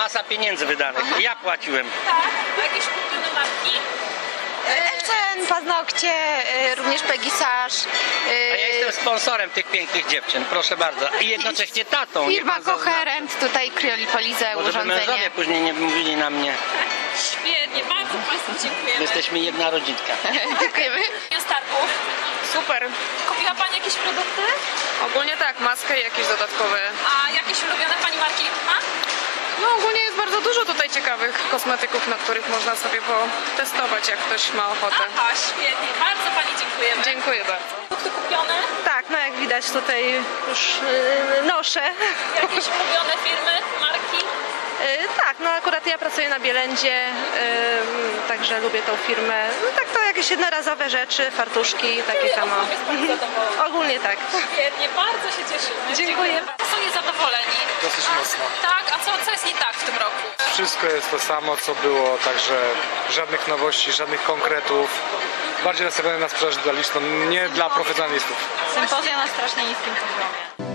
masa pieniędzy wydanych. Ja płaciłem. Tak, a jakieś ulubione marki? Ecen, paznokcie, również Pegisaż. A ja jestem sponsorem tych pięknych dziewczyn, proszę bardzo. I jednocześnie tatą. niech Firma pan zaznaczy. Coherent, tutaj Kryolipolizę, Bo żeby mężowie urządzenie. później nie mówili na mnie. Świetnie, bardzo Państwu My dziękujemy. jesteśmy jedna rodzinka. Dziękujemy. Starków. Super. Kupiła Pani jakieś produkty? Ogólnie tak, maskę i jakieś dodatkowe. A jakieś ulubione Pani marki ma? No ogólnie jest bardzo dużo tutaj ciekawych kosmetyków, na których można sobie potestować, jak ktoś ma ochotę. Aha, świetnie, bardzo Pani dziękujemy. Dziękuję bardzo. Produkty kupione? Tak, no jak widać tutaj już noszę. Jakieś ulubione firmy, marki? Tak, no akurat ja pracuję na Bielędzie, także lubię tą firmę. No tak to jakieś jednorazowe rzeczy, fartuszki, takie tam. Ogólnie jest Pani zadowolona. Ogólnie tak. Świetnie, bardzo się cieszymy. Dziękuję. Są niezadowoleni. Dosyć mocno. Tak, a co jest nie tak w tym roku? Wszystko jest to samo, co było, także żadnych nowości, żadnych konkretów. Bardziej nastawione na sprzedaż detaliczną, nie dla profesjonalistów. Sympozja na strasznie niskim poziomie.